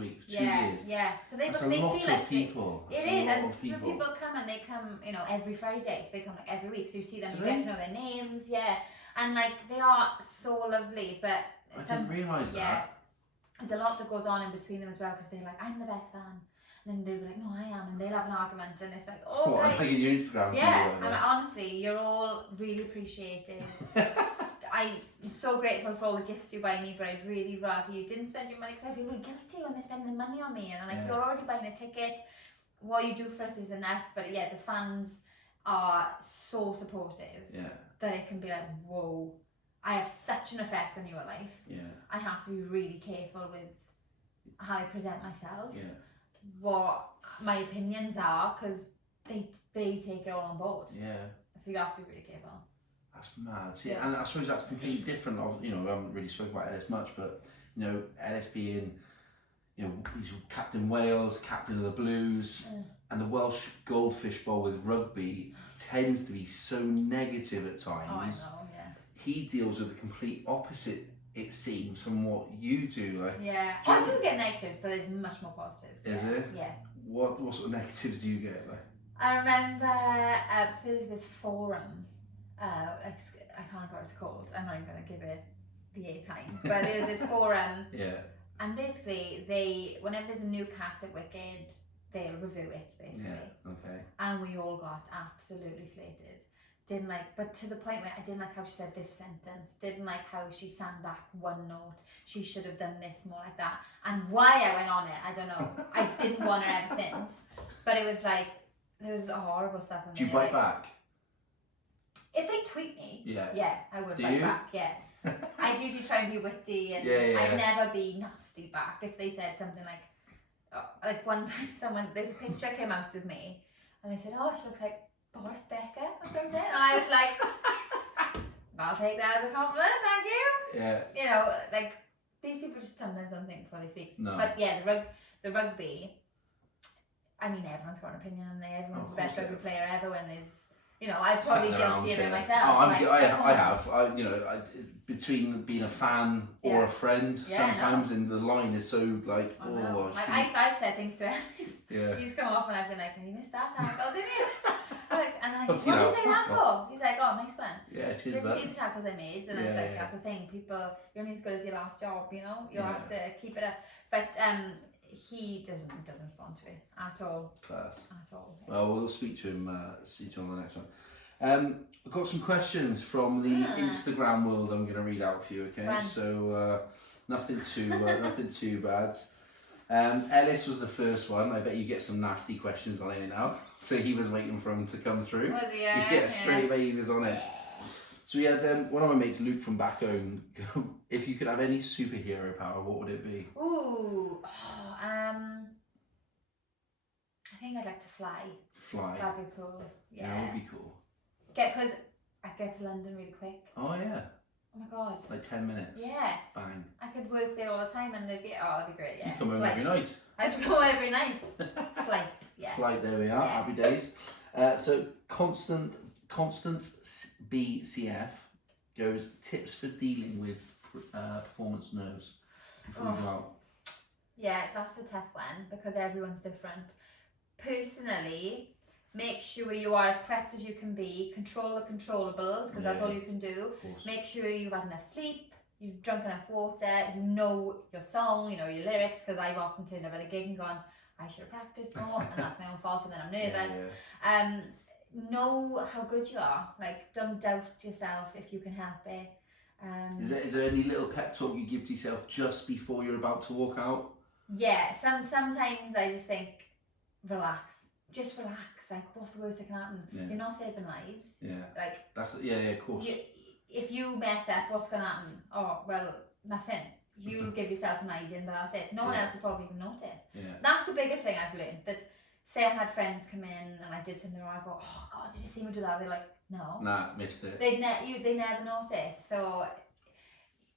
week for 2 years. Yeah, so That's a lot of people. It is, and people come and they come, every Friday, so they come like every week, so you see them, you get to know their names, and like they are so lovely, but I didn't realise that. There's a lot that goes on in between them as well, because they're like, I'm the best fan. And then they'll be like, no, I am. And they'll have an argument. And it's like, oh, what, like in your Instagram? Yeah, and honestly, you're all really appreciated. I'm so grateful for all the gifts you buy me, but I'd really rather you didn't spend your money, because I feel really guilty when they're spending money on me. And I'm like, you're already buying a ticket. What you do for us is enough. But yeah, the fans are so supportive that it can be like, whoa. I have such an effect on your life. Yeah. I have to be really careful with how I present myself. Yeah. What my opinions are, because they take it all on board. Yeah. So you have to be really careful. That's mad. See, and I suppose that's completely different. We haven't really spoken about Ellis much, but Ellis being, he's Captain Wales, Captain of the Blues, and the Welsh Goldfish Bowl with rugby tends to be so negative at times. Oh, I know. He deals with the complete opposite, it seems, from what you do. Like, I do get negatives, but there's much more positives. Is it? Yeah. What sort of negatives do you get? Like? I remember so there's this forum. I can't remember what it's called. I'm not even going to give it the A time. But there was this forum. And basically, whenever there's a new cast at Wicked, they'll review it basically. Yeah. Okay. And we all got absolutely slated. Didn't like, but to the point where I didn't like how she said this sentence, didn't like how she sang that one note, she should have done this more like that, and why I went on it, I don't know. I didn't want her ever since, but it was like, there was horrible stuff in there. Do you bite back? If they tweet me, I would Do bite you? back, I'd usually try and be witty, and I'd never be nasty back. If they said something like one time this picture came out of me, and they said, oh, she looks like Boris Becker or something, and I was like, I'll take that as a compliment, thank you. Yeah. Like, these people just sometimes don't think before they speak. No. But yeah, the rugby, I mean, everyone's got an opinion on there. Everyone's Of the best course they rugby have. player ever when there's, you know, I've probably Sitting around guilty of it chair. myself. Oh, like, I have. You know, between being a fan or a friend, sometimes, and the line is so like, like I've said things to him. Yeah. He's come off and I've been like, you missed that tackle, didn't you? Like, and I'm like, What's what did he you now? say that for? He's like, oh, nice one. Yeah, cheers, Didn't bud. see the tackles I made, and I was like, that's the thing. People, you're only as good as your last job. You know, you have to keep it up. But he doesn't respond to it at all. Class. At all. Yeah. Well, we'll speak to him. See you on the next one. I've got some questions from the Instagram world. I'm going to read out for you. Okay, Fun. so nothing too bad. Ellis was the first one. I bet you get some nasty questions on it now. So he was waiting for him to come through. Was he? Yeah, straight away he was on it. So we had one of my mates, Luke from back home, go, if you could have any superhero power, what would it be? Ooh, I think I'd like to fly. Fly. That'd be cool. Yeah. That would be cool. Because I get to London really quick. Oh yeah. Oh my god. Like 10 minutes. Yeah. Bang. I could work there all the time and live here. Oh, that'd be great. Yeah. You come home every night. I'd go home every night. Flight. Yeah. Flight. There we are. Yeah. Happy days. So Constance BCF goes tips for dealing with performance nerves before you go out. Yeah, that's a tough one because everyone's different. Personally, make sure you are as prepped as you can be. Control the controllables because that's all you can do. Make sure you've had enough sleep, you've drunk enough water, you know your song, you know your lyrics, because I've often turned up at a gig and gone, I should have practiced more, and that's my own fault, and then I'm nervous. Know how good you are. Like, don't doubt yourself if you can help it. Is there any little pep talk you give to yourself just before you're about to walk out? Yeah, sometimes I just think, relax. Just relax. Like, what's the worst that can happen? Yeah. You're not saving lives. Yeah. Like, That's of course. If you mess up, what's going to happen? Oh, well, nothing. You'll give yourself an idea, but that's it. No one else will probably even notice. Yeah. That's the biggest thing I've learned. That say I had friends come in and I did something wrong, I go, oh God, did you see me do that? They're like, no. Nah, missed it. They never notice. So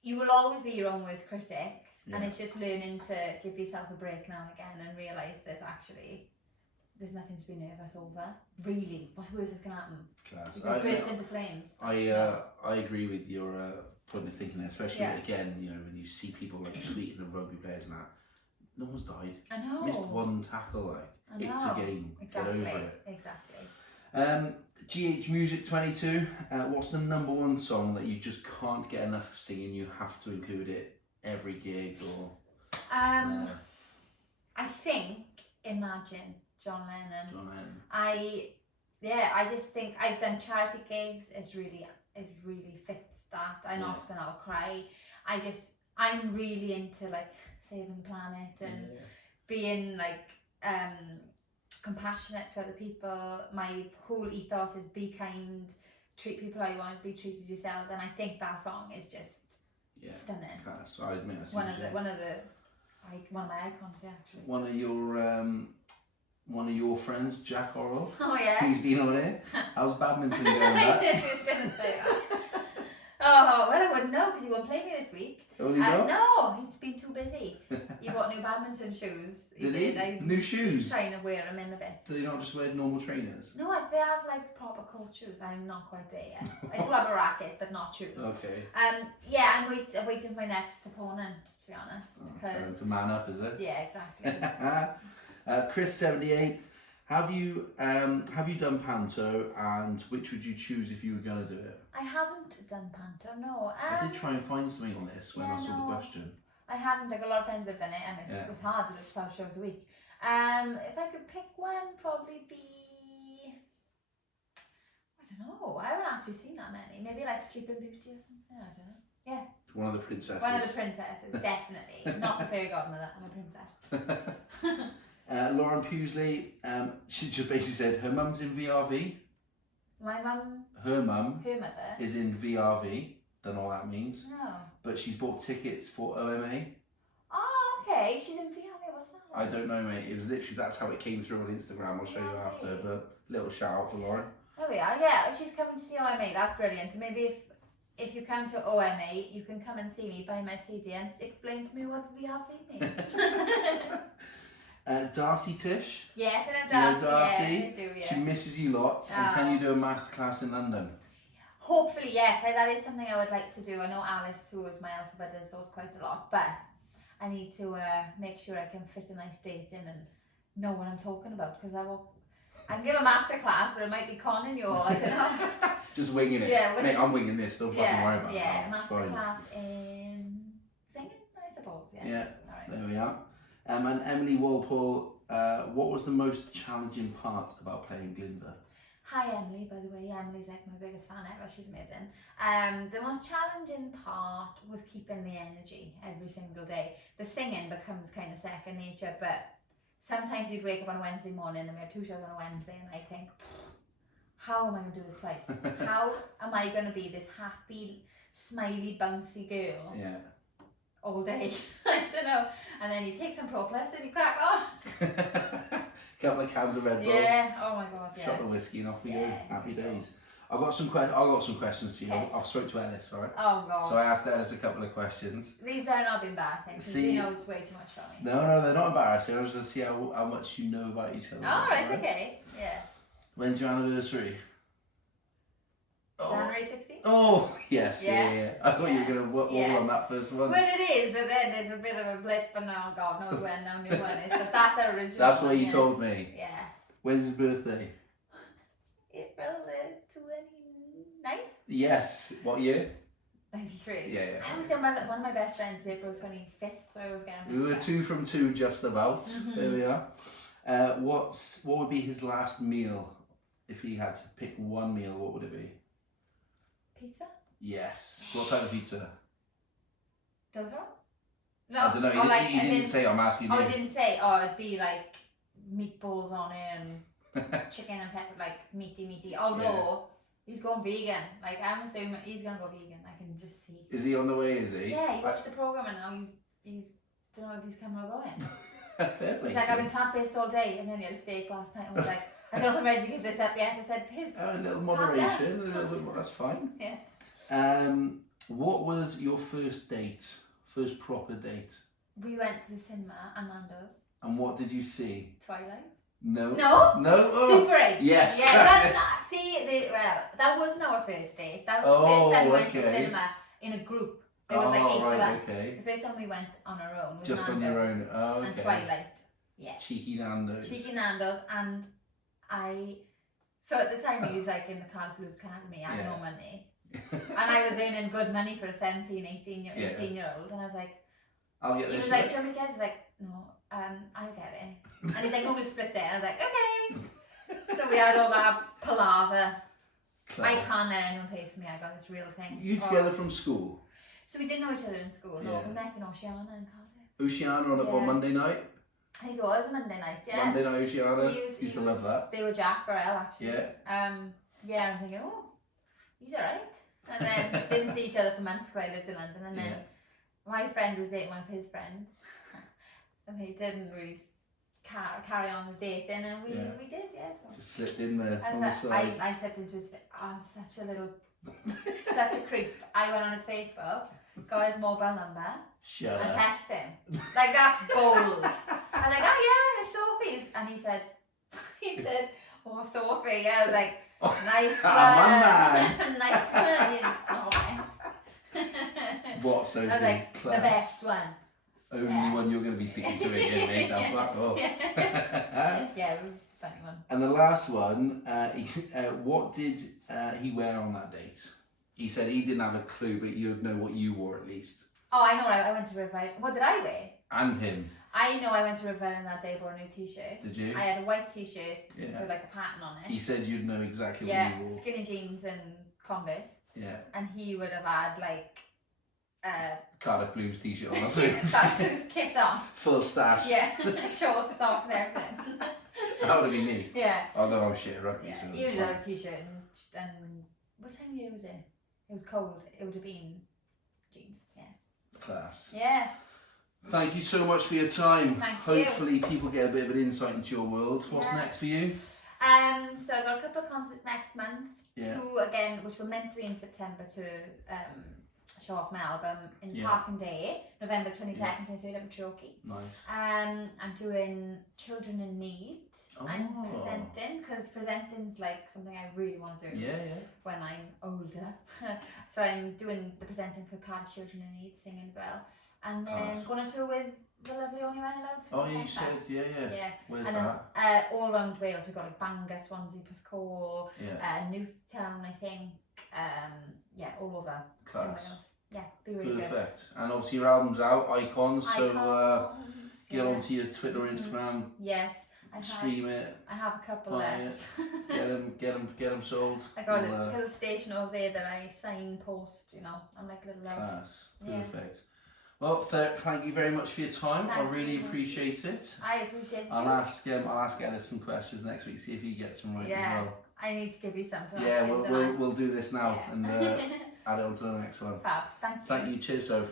you will always be your own worst critic, and it's just learning to give yourself a break now and again and realise that actually there's nothing to be nervous over. Really, what's worse is going to happen? Class. You can burst into flames. I agree with your point of thinking there, especially again, you know, when you see people like tweeting of rugby players and that. No one's died. I know. Missed one tackle, like. It's a game. Exactly. Get over it. Exactly. GH Music 22. What's the number one song that you just can't get enough of singing? You have to include it every gig or. I think Imagine, John Lennon. I just think I've done charity gigs. It really fits that. And often I'll cry. I'm really into like saving the planet and being like compassionate to other people. My whole ethos is be kind, treat people how you want to be treated yourself, and I think that song is just stunning. So I admit One of my icons, actually. One of your friends, Jack Orwell. Oh yeah. He's been on it. How's badminton going? I knew he was gonna say that. Oh, well, I wouldn't know because he won't play me this week. Oh, you don't? No, he's been too busy. He bought new badminton shoes. Did he? New shoes? He's trying to wear them in a bit. Do they not just wear normal trainers? No, they have like proper court shoes. I'm not quite there yet. I do have a racket, but not shoes. Okay. Yeah, I'm waiting for my next opponent, to be honest. Time to man up, is it? Yeah, exactly. Chris 78. Have you done panto, and which would you choose if you were gonna do it? I haven't done panto, no. I did try and find something on this when I saw the question. I haven't. Like a lot of friends have done it, and it's hard. It's 12 shows a week. If I could pick one, probably be. I don't know. I haven't actually seen that many. Maybe like Sleeping Beauty or something. I don't know. Yeah. One of the princesses. One of the princesses, definitely. Not a fairy godmother. I'm a princess. Lauren Pewsley, she just basically said her mum's in VRV. My mum. Her mum. Her mother. Is in VRV. Don't know what that means. No. But she's bought tickets for OMA. Oh, okay. She's in VRV. What's that? I don't know, mate. It was literally, that's how it came through on Instagram. I'll show you after. But little shout out for Lauren. Oh yeah, yeah. She's coming to see OMA. That's brilliant. Maybe if you come to OMA, you can come and see me, buy my CD, and explain to me what VRV means. Darcy Tish. Yes, I know Darcy. Darcy? Yeah, I do, yeah. She misses you lots. And can you do a masterclass in London? Hopefully, yes. That is something I would like to do. I know Alice, who is my alphabet, does those quite a lot, but I need to make sure I can fit a nice date in and know what I'm talking about, because I can give a masterclass, but it might be conning you all. I don't know. Just winging it. Yeah, Mate, I'm winging this. Don't fucking worry about that. that. Masterclass in singing, I suppose. Yeah. All right. There we are. And Emily Walpole, what was the most challenging part about playing Glinda? Hi Emily, by the way. Emily's like my biggest fan ever. She's amazing. The most challenging part was keeping the energy every single day. The singing becomes kind of second nature, but sometimes you'd wake up on a Wednesday morning and we had 2 shows on a Wednesday and I think, how am I going to do this twice? How am I going to be this happy, smiley, bouncy girl all day? I don't know. And then you take some Propolis and you crack on. Couple of cans of Red Bull. Yeah, oh my god, yeah. Shot the whiskey and off we go. Happy days. I've got some questions for you. Okay. I've spoke to Ellis, alright? Oh god. So I asked Ellis a couple of questions. These better not be embarrassing, because he knows way too much from me. No, they're not embarrassing. I was just to see how much you know about each other. Alright, okay. Yeah. When's your anniversary? January 16th? Oh, yes, yeah. I thought you were going to wobble on that first one. Well, it is, but then there's a bit of a blip, and now God knows when no new one is. But that's our original. That's what you told me. Yeah. When's his birthday? April the 29th? Yes. What year? 93. Yeah. I always get one of my best friends April 25th, so I always get him. We were 2 from 2 just about. There we are. What would be his last meal? If he had to pick one meal, what would it be? Pizza? Yes. What type of pizza? Dodo? No. I don't know. He didn't say. I'm asking you. Oh, he didn't say. Oh, it'd be like meatballs on it and chicken and pepper, like meaty. Although he's going vegan. Like I'm assuming he's gonna go vegan. I can just see. Is he on the way? Is he? Yeah, he watched the program and now he's don't know if he's coming or going. Fair play. He's like, I've been plant-based all day, and then he had a steak last night and was like, I don't know if I'm ready to give this up yet. I said, Piz. A little moderation, a little bit, that's fine. Yeah. What was your first date? First proper date? We went to the cinema and Nando's. And what did you see? Twilight. No. No? No? Oh. Super 8. Yes. Yeah, that wasn't our first date. That was the first time we went to the cinema in a group. There was like 8 of us. Okay. The first time we went on our own was Just Nando's on your own. Oh, okay. and Twilight. Yeah. Cheeky Nando's. Cheeky Nando's, and so at the time he was like in the Carl Blues Academy, I had no money. And I was earning good money for a 17, 18-year-old, and I was like, I'll get this. He was like, do you want me to get it? I was like, no, I'll get it. And he's like, no, we'll split it. And I was like, okay. So we had all that palaver. I can't let anyone pay for me, I got this real thing. You together from school? So we didn't know each other in school, no. We met in Oceana in Cardiff. Oceana on Monday night? I think it was Monday night, yeah. Monday night Oceana. Used to love that. They were Jack or Elle, actually. Yeah. Yeah, I'm thinking, oh, he's alright. And then didn't see each other for months because I lived in London. And then my friend was dating one of his friends. And they didn't really carry on the dating. And we did, So. Just slipped in there on the side. I said to his face, I'm such a creep. I went on his Facebook, got his mobile number. Shut and up. text him. Like, that's bold. I was like, oh yeah, it's Sophie's. And he said, oh, Sophie. I was like, nice one. Nice one. What, Sophie? I was like, Class. the best one. Only one you're going to be speaking to again, mate. Now fuck off. Yeah, funny one. And the last one, what did he wear on that date? He said he didn't have a clue, but you'd know what you wore at least. Oh, I know. I went to River Island. What did I wear? And him. I know I went to River Island that day, bought a new t-shirt. Did you? I had a white t-shirt with like a pattern on it. He said you'd know exactly what you wore. Skinny jeans and Converse. Yeah. And he would have had like Cardiff Blues t-shirt on. Cardiff Blues kit on. Full stash. Yeah. Shorts, socks, everything. That would have been me. Yeah. Although I'm shit at rugby. Yeah. So he would have had a t-shirt and what time of year was it? It was cold. It would have been jeans. Yeah. Class. Yeah. Thank you so much for your time. Hopefully people get a bit of an insight into your world. What's next for you? So I've got a couple of concerts next month. 2 again, which were meant to be in September to show off my album in Park and Day, November 22nd, 23rd up in Torquay. Nice. I'm doing Children in Need. I'm presenting, because presenting's like something I really want to do when I'm older. So I'm doing the presenting for Cardiff Children in Need, singing as well. And then going on tour with the lovely Only Men Allowed. Oh, you said, yeah. Where's and that? Then, all around Wales, we've got like Bangor, Swansea, Porthcawl, Newtown, I think. All over. Class. In Wales. Yeah, be really good. Perfect. And obviously your album's out, Icons, so get onto your Twitter, Instagram. Yes. Stream it. I have a couple left. Get them sold. I got a little station over there that I sign, post, you know. I'm like a little love. Class. Perfect. Well, thank you very much for your time. I really appreciate it. I appreciate it. I'll ask Ellis some questions next week, see if he gets them right as well. I need to give you some to ask him, we'll do this now and add it on to the next one. Fab. Thank you. Thank you. Cheers, Soph.